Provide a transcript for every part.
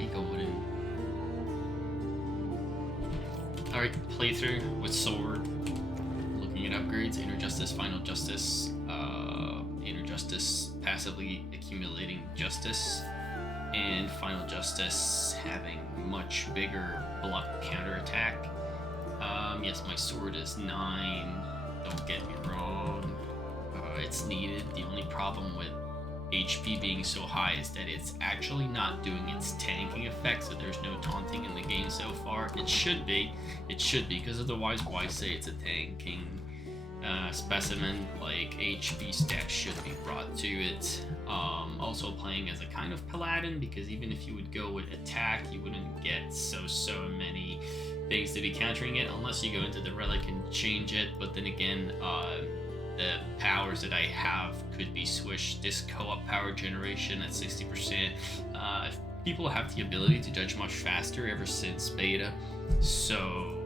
Rico wouldn't. Alright, playthrough with sword. Looking at upgrades, Inner Justice, Final Justice, Inner Justice passively accumulating justice, and Final Justice having much bigger block counterattack. Yes, my sword is 9, don't get me wrong, it's needed. The only problem with HP being so high is that it's actually not doing its tanking effect, so there's no taunting in the game so far. It should be, because otherwise why say it's a tanking specimen? Like, HP stats should be brought to it. Also playing as a kind of Paladin, because even if you would go with attack, you wouldn't get so many things to be countering it, unless you go into the Relic and change it. But then again, the powers that I have could be switched. This co-op power generation at 60%. People have the ability to judge much faster ever since beta, so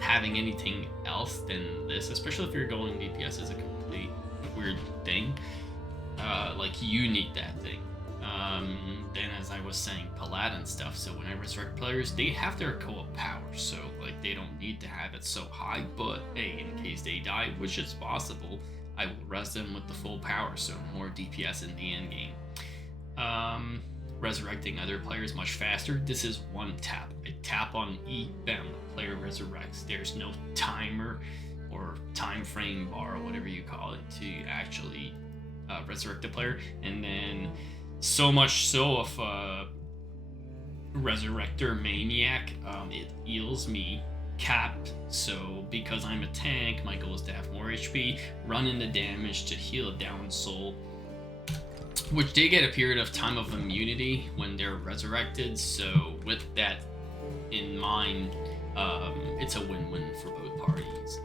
having anything else than this, especially if you're going DPS, is a complete weird thing. Like, you need that thing. Then, as I was saying, Paladin stuff, so when I resurrect players, they have their co-op power, so like they don't need to have it so high, but hey, in case they die, which is possible, I will res them with the full power, so more DPS in the end game. Resurrecting other players much faster. This is one tap. I tap on E, bam, player resurrects. There's no timer or time frame bar or whatever you call it to actually resurrect the player. And then so much so if Resurrector Maniac, it heals me capped, so because I'm a tank, my goal is to have more HP, run into damage to heal a down soul, which they get a period of time of immunity when they're resurrected. So with that in mind, it's a win-win for both parties.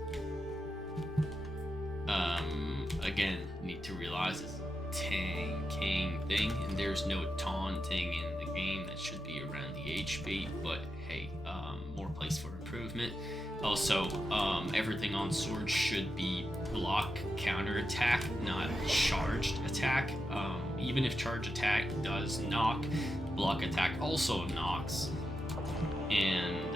Again, need to realize it's a tanking thing, and there's no taunting in the game. That should be around the HP, but hey, more place for improvement. Also, everything on sword should be block counter attack, not charged attack. Even if charge attack does knock, block attack also knocks. And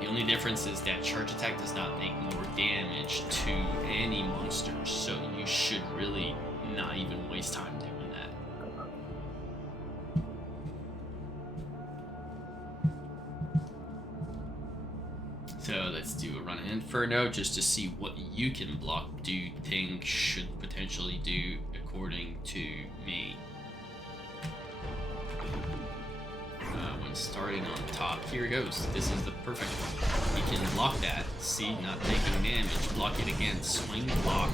the only difference is that charge attack does not make more damage to any monsters, so you should really not even waste time doing that. So let's do a run of Inferno just to see what you can block. Do you think should potentially do according to me? When starting on top, here goes. This is the perfect one. You can block that. See, not taking damage. Block it again. Swing, block.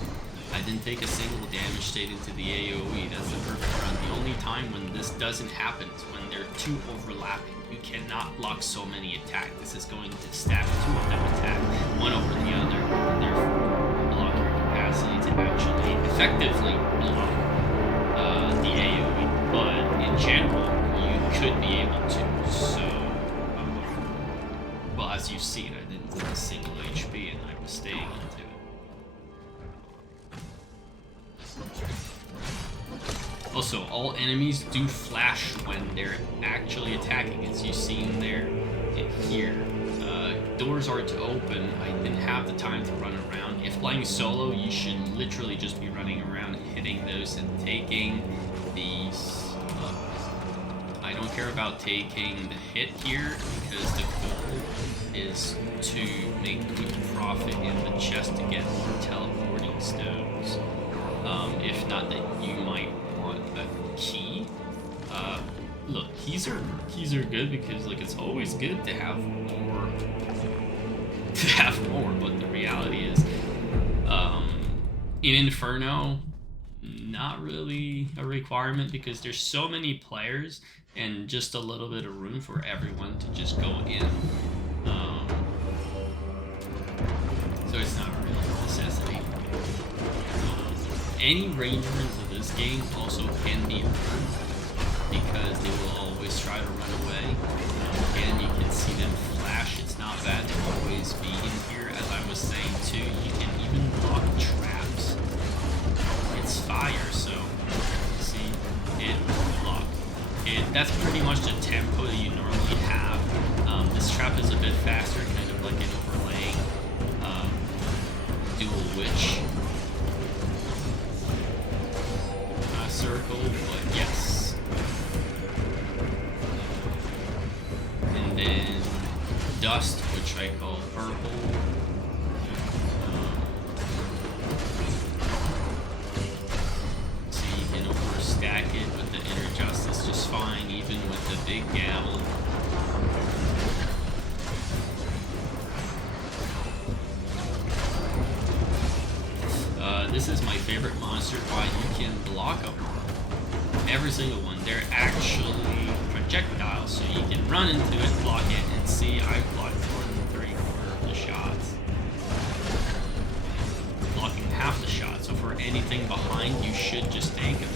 I didn't take a single damage state into the AoE. That's the perfect run. The only time when this doesn't happen is when they're too overlapping. You cannot block so many attacks. This is going to stack two of them attack, one over the other, and therefore block your capacity to actually effectively block the AoE. But in general, you could be able to. So, well, as you've seen, I didn't take a single HP and I was staying into it. Also, all enemies do flash when they're actually attacking, as you've seen there and here. Doors are to open. I didn't have the time to run around. If playing solo, you should literally just be running around, hitting those and taking these. I don't care about taking the hit here, because the goal is to make quick profit in the chest to get more teleporting stones. If not, then you might want a key. Look, keys are good because, like, it's always good to have more. But the reality is, in Inferno, not really a requirement because there's so many players and just a little bit of room for everyone to just go in. So it's not really a necessity. Any range runs of this game also can be earned because they will always try to run away. Again, you can see them flash. It's not bad to always be in here. As I was saying too, you can even block traps. It's fire, so see, it will block. That's pretty much the tempo that you normally have. This trap is a bit faster, kind of like an overlaying dual witch circle, but yes. And then dust, which I call purple. So you can overstack it with the inner justice just fine, even with the big gavel. This is my favorite monster, why you can block them. Every single one. They're actually projectiles, so you can run into it, block it, and see I've blocked more than 3/4 of the shots. Blocking half the shot, so for anything behind, you should just tank it.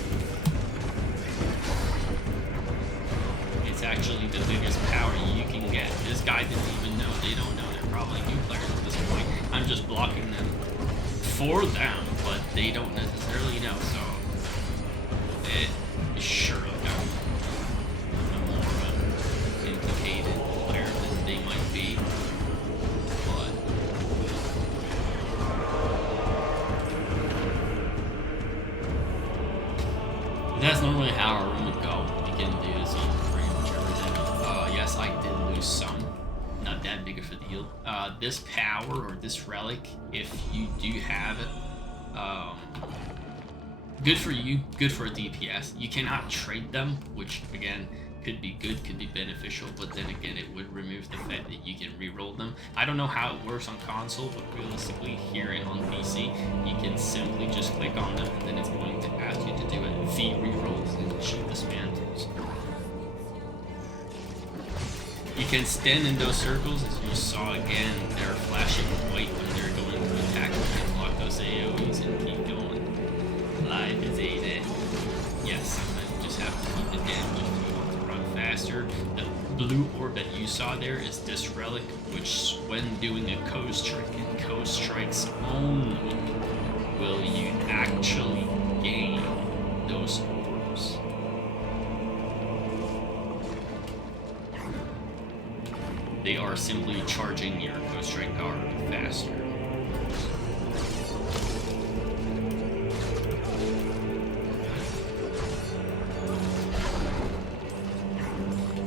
It's actually the biggest power you can get. This guy didn't even know. They don't know. They're probably new players at this point. I'm just blocking them for them, but they don't necessarily know, so it is sure of them. A more implicated player than they might be, but that's normally how our room would go. You can do this on pretty much everything. Yes, I did lose some. Not that big of a deal. This power or this relic, if you do have it, good for you, good for a DPS. You cannot trade them, which again could be good, could be beneficial, but then again it would remove the fact that you can reroll them. I don't know how it works on console, but realistically here on PC, you can simply just click on them and then it's going to ask you to do it. V rerolls and cheapest mantles. You can stand in those circles, as you saw again, they're flashing white when they're going to attack. You can block those AoEs and keep going. Live is a yes, sometimes you just have to keep the damage if you want to run faster. The blue orb that you saw there is this relic, which when doing a coast strike and coast strikes only will you actually gain those orbs. They are simply charging your Ghost Strike power faster.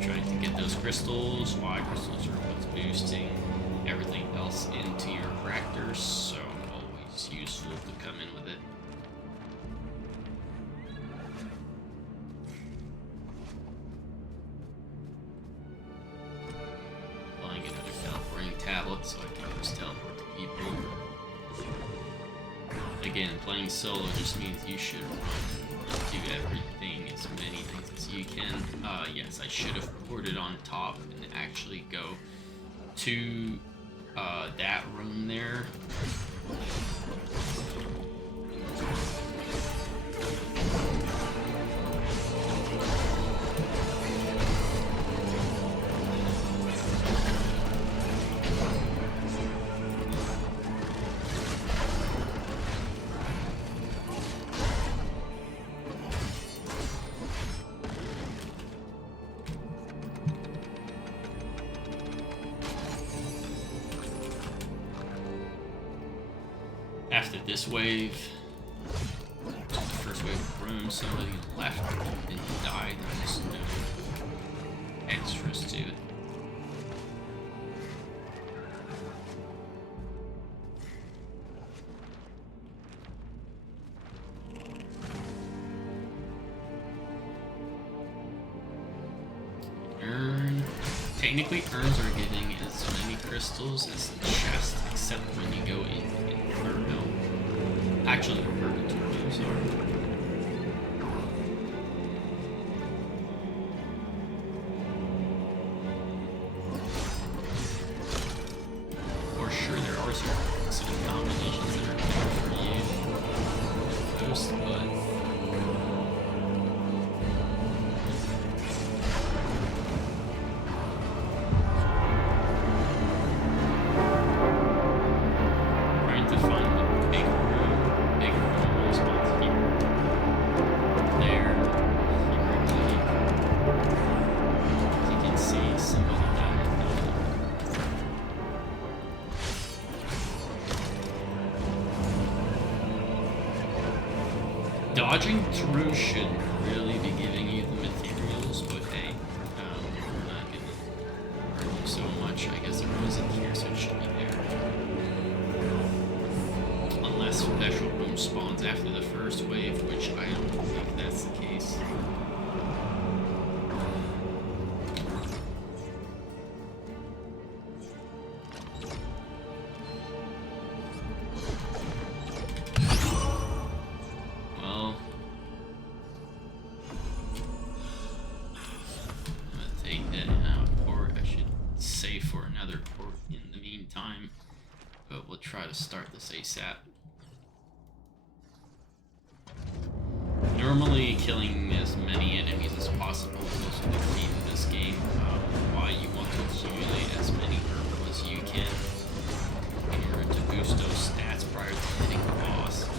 Trying to get those crystals. Why crystals are what's boosting everything else into your characters, so always useful to come in with it. Tablet, so I can use teleport to people. Again, playing solo just means you should do everything, as many things as you can. Yes, I should have ported on top and actually go to that room there. After this wave, the first wave of rooms, somebody left and died. There's no extras to it. Technically, urns are giving as many crystals as the chest, except when you go in Inferno. Actually, Purgatory, sorry. For sure, there are some combinations that are good for you. Ghost, but trying to find the big room response here. Charging through should really be giving you the materials, but hey, we're not gonna hurt you so much. I guess the room isn't here, so it should be there. Unless special room spawns after the first wave, which I don't believe that's the case. Try to start this ASAP. Normally, killing as many enemies as possible is also the key to this game. Why you want to accumulate as many purple as you can in order to boost those stats prior to hitting the boss.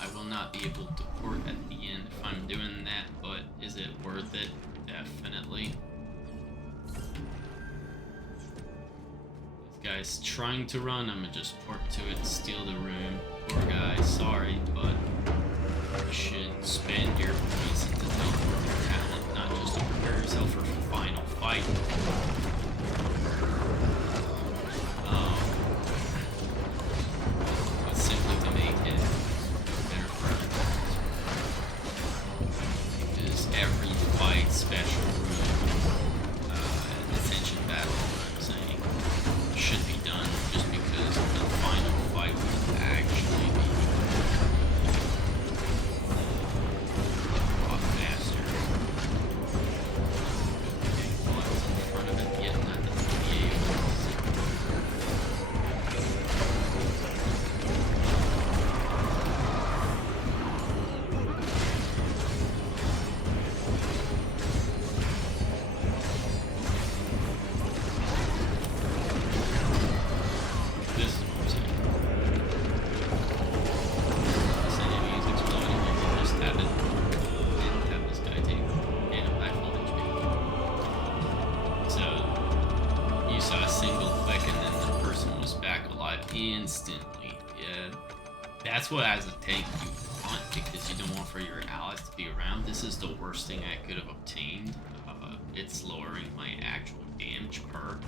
I will not be able to port at the end if I'm doing that, but is it worth it? Definitely. This guy's trying to run, I'm gonna just port to it, steal the room. Poor guy, sorry, but you should spend your points to teleport your talent, not just to prepare yourself for the final fight. But simply to make it better for everyone. Because every fight, special room, Ascencion Battle, I'm saying, should be done just because the final fight will actually be a lot faster. Okay, well, I was in front of it, yet not the PA. Instantly, yeah. That's what as a tank you want, because you don't want for your allies to be around. This is the worst thing I could have obtained. it's lowering my actual damage per.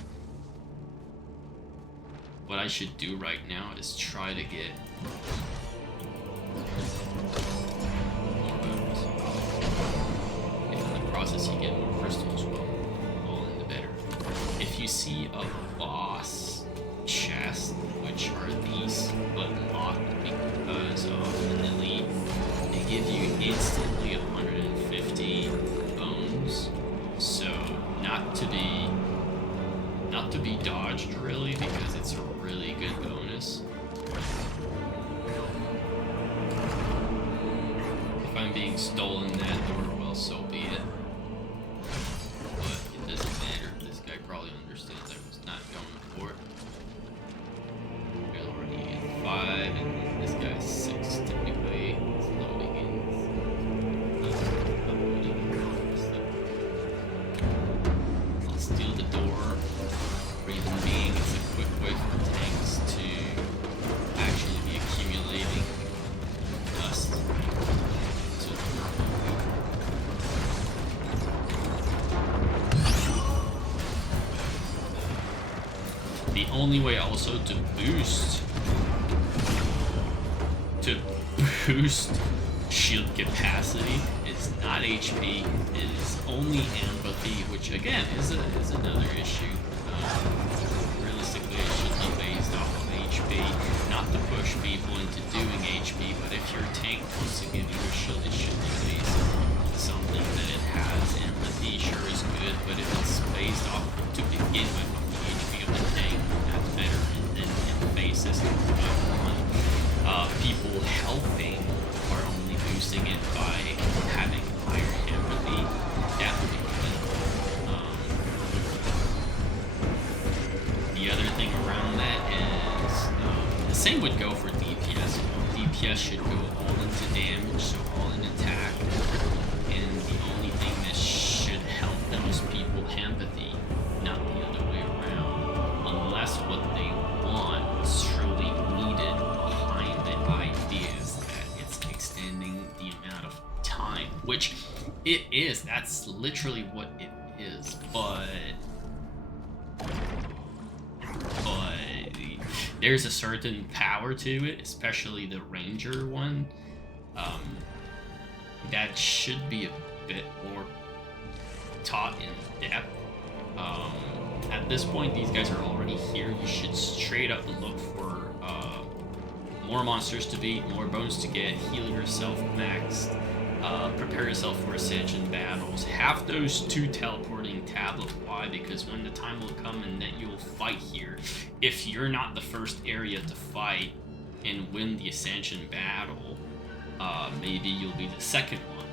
What I should do right now is try to get more bones. If in the process you get more crystals, well, all in the better. If you see a boss chest, which are these unlocked because of an elite, they give you instantly 150 bones. So not to be dodged really, because it's a really good bonus. If I'm being stolen that door, well, so be it. But it doesn't matter. This guy probably understands I was not going for it. We're already at 5, and this guy's 6 typically. It's loading in. I'll steal the door. Reason being, it's a quick way for tanks to actually be accumulating dust. So the only way also to boost shield capacity is not HP, it is only empathy, which again is another issue. Realistically, it should be based off of HP, not to push people into doing HP, but if your tank wants to give you a shield, it should be based on something that it has. Empathy sure is good, but if it's based off to begin with on the HP of the tank, that's better. And then in the base system, people helping are only boosting it by having higher empathy. That would be good. The other thing around that is the same would go for DPS. DPS should go all into damage, so all in attack. And the only thing that should help those people empathy, not the other way around. Unless what they want is truly needed behind the idea is that it's extending the amount of time, which it is. That's literally what it is. But there's a certain power to it, especially the ranger one, that should be a bit more taught in depth. At this point, these guys are already here. You should straight up look for more monsters to beat, more bones to get, heal yourself maxed, prepare yourself for Ascension battles. Have those 2 teleporting tablets. Why? Because when the time will come and that you'll fight here, if you're not the first area to fight and win the Ascension battle, maybe you'll be the second one.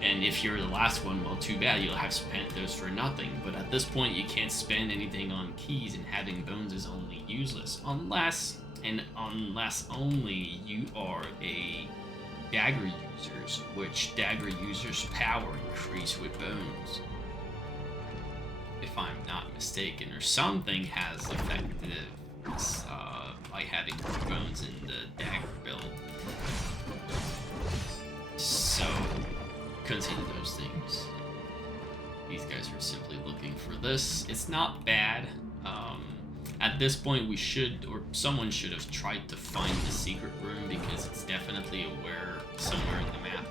And if you're the last one, well, too bad, you'll have spent those for nothing. But at this point, you can't spend anything on keys, and having bones is only useless. Unless only you are a dagger users, which dagger users' power increase with bones. If I'm not mistaken, or something has effectiveness by having more bones in the dagger build. So consider those things. These guys are simply looking for this. It's not bad. At this point, we should, or someone should have tried to find the secret room, because it's definitely somewhere in the map.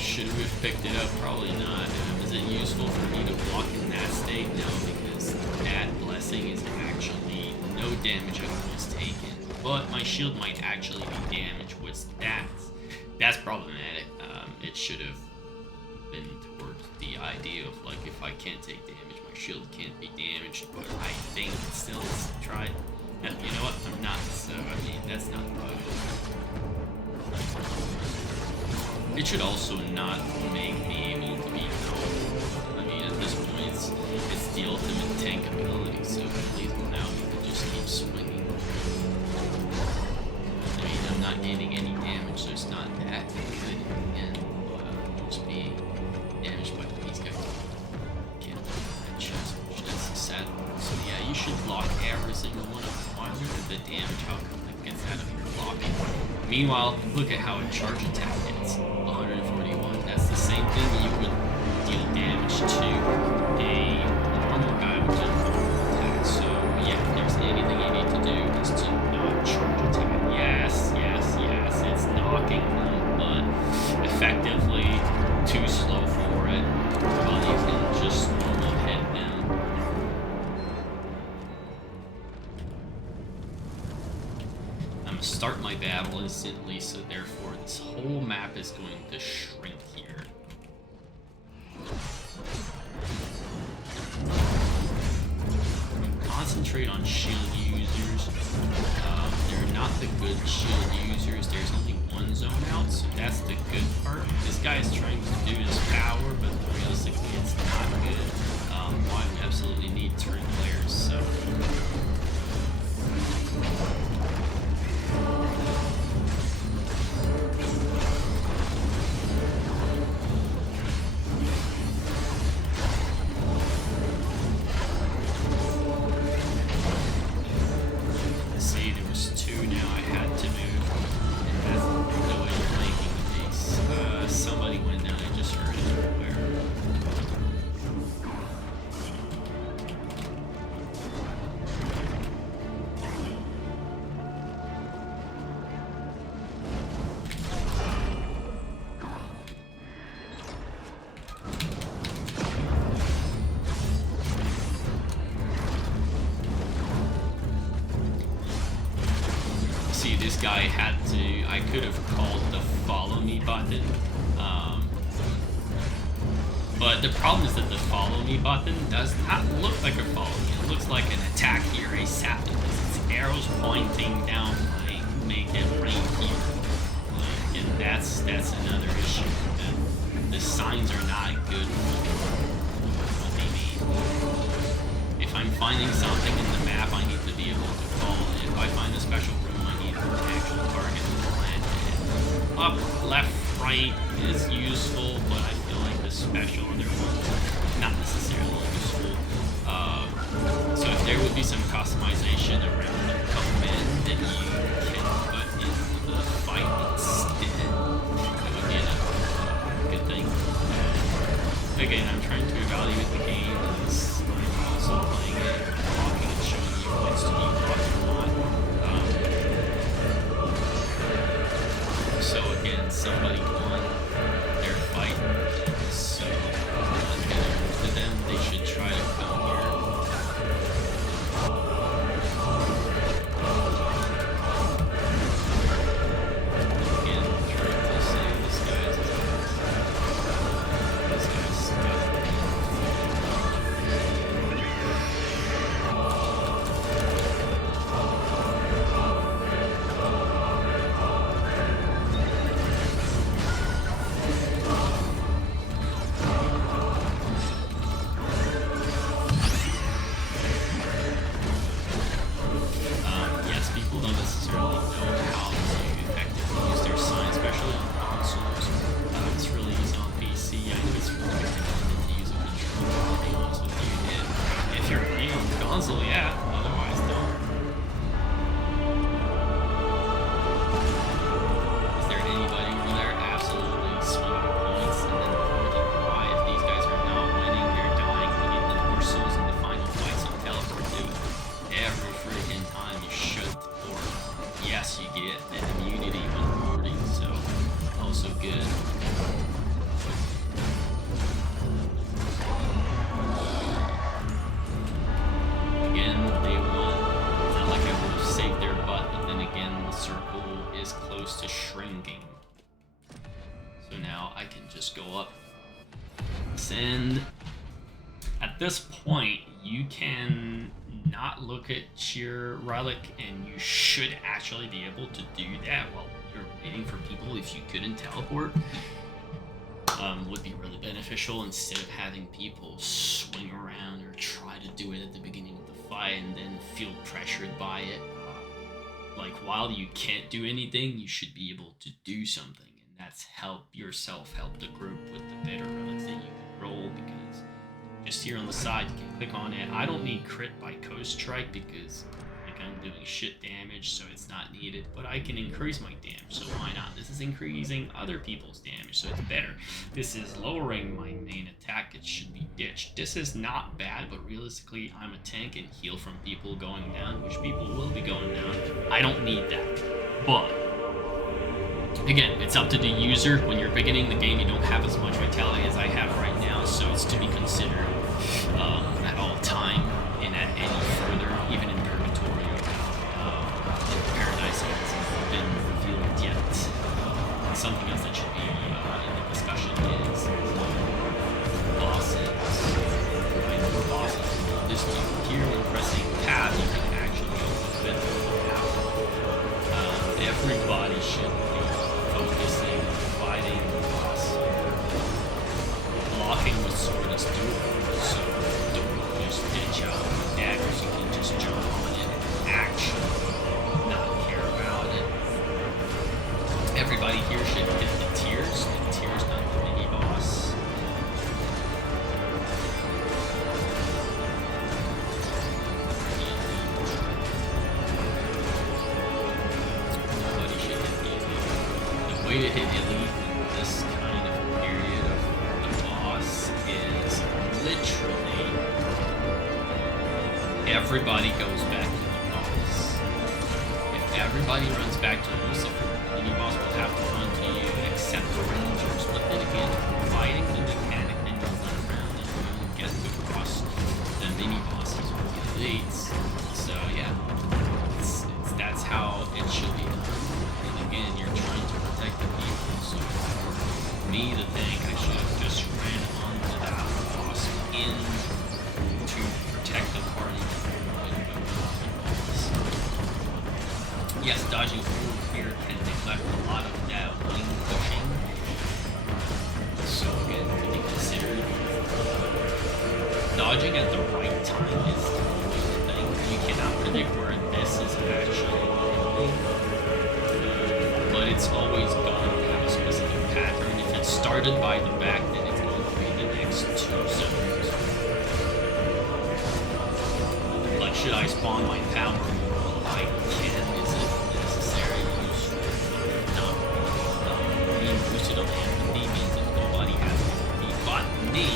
Should we have picked it up? Probably not. Is it useful for me to block in that state? No, because that blessing is actually no damage was taken. But my shield might actually be damaged with stats. That's problematic. It should have been towards the idea of, like, if I can't take damage, my shield can't be damaged. But I think still try. And you know what? I'm not. So I mean, that's not good. It should also not make me able to be known. I mean, at this point, it's the ultimate tank ability, so please now we can just keep swinging. I mean, I'm not getting any damage, so it's not that good, and just being damaged by these guys. Can't damage, which is sad. So yeah, you should block every single one of them. Why look at the damage outcome? Like, gets out of your blocking. Meanwhile, look at how a charge attack hits. 141. That's the same thing you would deal damage to a normal guy with a normal attack. So yeah, if there's anything you need to do is to not charge attack. Yes, it's knocking them, but effectively too slow for it. Well, you can just normal hit them. I'm gonna start my battle instantly, so therefore this whole map is going to shrink here. Concentrate on shield users. They're not the good shield users. There's only one zone out, so that's the good part. This guy is trying to do his power, but realistically it's not good. Why we absolutely need turret players, so... This guy had to, I could have called the follow me button, but the problem is that the follow me button does not look like a follow me. It looks like an attack here ASAP because its arrows pointing down like make it right here, like, and that's another issue. The signs are not good for what they mean. If I'm finding something in the map, I need to be able to follow it. If I find a special actual target and up, left, right is useful, but I feel like the special other ones not necessarily useful. So if there would be some customization around the command that you can put into the fight instead, that would be a good thing. Again, I'm trying to evaluate the game as I'm also playing it, talking and showing you what's to be blocked or not. So again, somebody won their fight, so I'm gonna move to them. They should try to come here. Again, trying to save this guy's life. This guy's stuck. And at this point, you can not look at your relic, and you should actually be able to do that while you're waiting for people if you couldn't teleport. Would be really beneficial instead of having people swing around or try to do it at the beginning of the fight and then feel pressured by it. Like, while you can't do anything, you should be able to do something, and that's help yourself, help the group with the better relics that you can roll, because just here on the side, you can click on it. I don't need crit by Coast Strike because, you like I'm doing shit damage, so it's not needed, but I can increase my damage, so why not? This is increasing other people's damage, so it's better. This is lowering my main attack, it should be ditched. This is not bad, but realistically, I'm a tank and heal from people going down, which people will be going down. I don't need that, but again, it's up to the user. When you're beginning the game, you don't have as much vitality as I have right now, so it's to be considered at all time and at any further, even in Purgatory or Paradise hasn't been revealed yet. Something else that should be in the discussion is bosses. Right? Bosses. This here in pressing tab, you can actually open power. Everybody should be focusing on fighting the boss. Blocking with sword is doable, so don't just ditch out with daggers. You can just jump on it and actually not care about it. Everybody here should hit the tiers. The tiers, not the mini boss. Nobody should hit the elite. The way to hit elite in this kind of period of the boss is literally everybody goes back to the boss. If everybody runs back to Lucifer, the mini boss will have to run to you, except the rangers. But then again, if you're fighting the mechanic, then you'll run around and you'll get to cross the mini bosses with the elites. So yeah, that's how it should be done. And again, you're trying to protect the people. So for me, the tank, I should have just ran onto that Wasp in to protect the party. Yes, dodging forward here can neglect a lot of that wing pushing. So again, to be considered, dodging at the right time is the thing. You cannot predict where this is actually going, but it's always going to have a specific pattern. If it's started by the back, then it's going to be the next 2 zones. Like, should I spawn my power more? I can. Is it necessary? No. Being boosted on empathy means that nobody has empathy but me.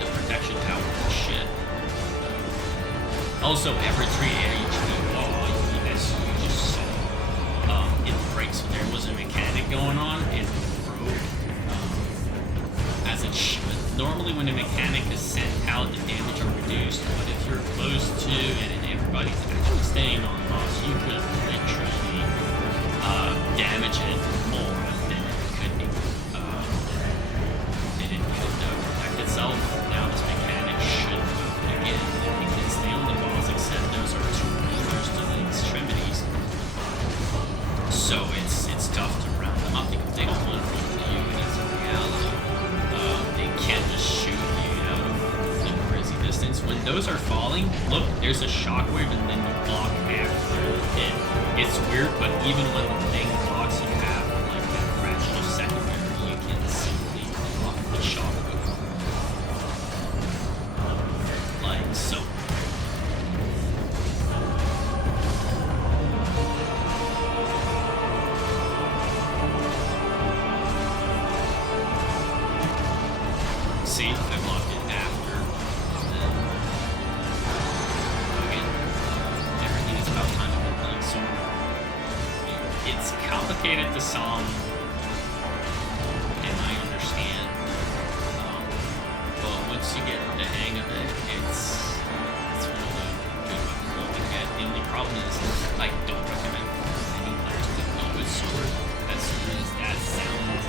The protection tower is shit. Also, every 3 HP wall, as you just said, it breaks. When there was a mechanic going on, it broke as it should. Normally, when a mechanic is sent out, the damage are reduced, but if you're close to and everybody's actually staying on boss, you could literally damage it more than it could be. And it could protect itself. Now this mechanic should move again. It can stay on the boss, except those are 2 rangers to the extremities. So it's tough to round them up because they don't want to run to you, and it's a reality. They can't just shoot you out of the crazy distance. When those are falling, look, there's a shockwave and then you block after the hit. It's weird, but even when the thing blocks, you have like that fraction of secondary, you can simply block the shockwave. Like so. See, I blocked it after. And then, again, everything is about time to playing sword. It's complicated to some, and I understand. But once you get the hang of it, it's one of the good weapons you can get. The only problem is I don't recommend any players to go with sword. As soon as that sounds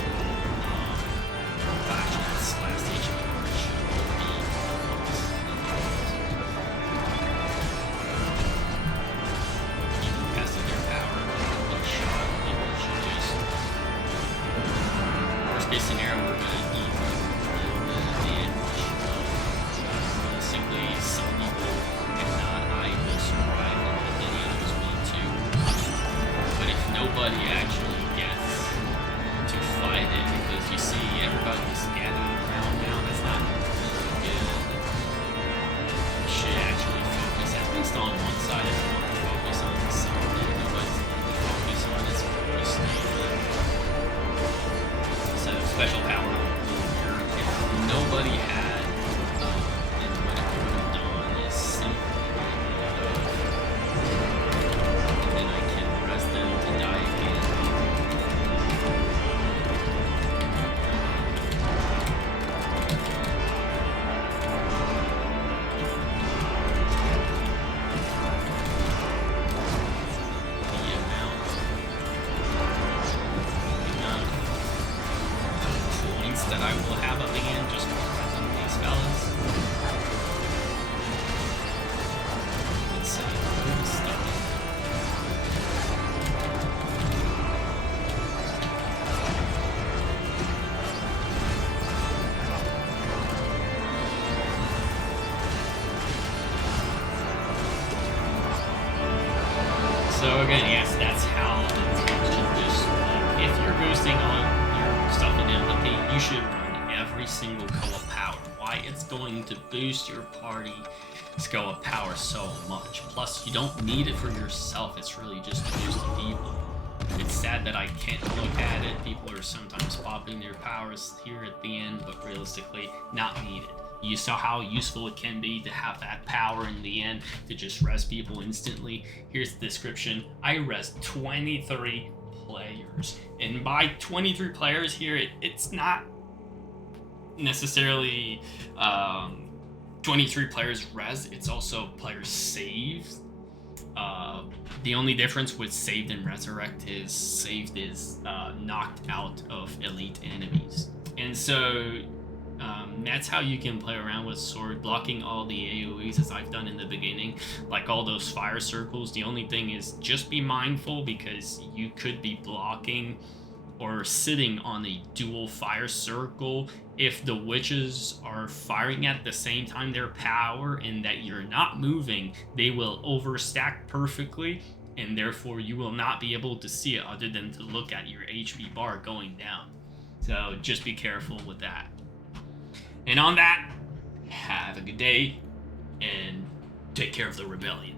factions last stage of the should be even testing their power with a shot. Maybe we should just worst case scenario, we're gonna eat the damage. Basically, some people, if not I, will survive and many others will too. But if nobody actually So again, yes, that's how intention just like, if you're boosting on your stuff in empathy, you should run every single co-op power. Why? It's going to boost your party skill of power so much. Plus, you don't need it for yourself. It's really just to boost the people. It's sad that I can't look at it. People are sometimes popping their powers here at the end, but realistically, not needed. You saw how useful it can be to have that power in the end to just res people instantly. Here's the description. I res 23 players. And by 23 players here, it's not necessarily 23 players res, it's also players saved. The only difference with saved and resurrect is saved is knocked out of elite enemies. And so that's how you can play around with sword, blocking all the AoEs as I've done in the beginning, like all those fire circles. The only thing is just be mindful because you could be blocking or sitting on a dual fire circle. If the witches are firing at the same time their power and that you're not moving, they will overstack perfectly, and therefore you will not be able to see it other than to look at your HP bar going down. So just be careful with that. And on that, have a good day and take care of the rebellion.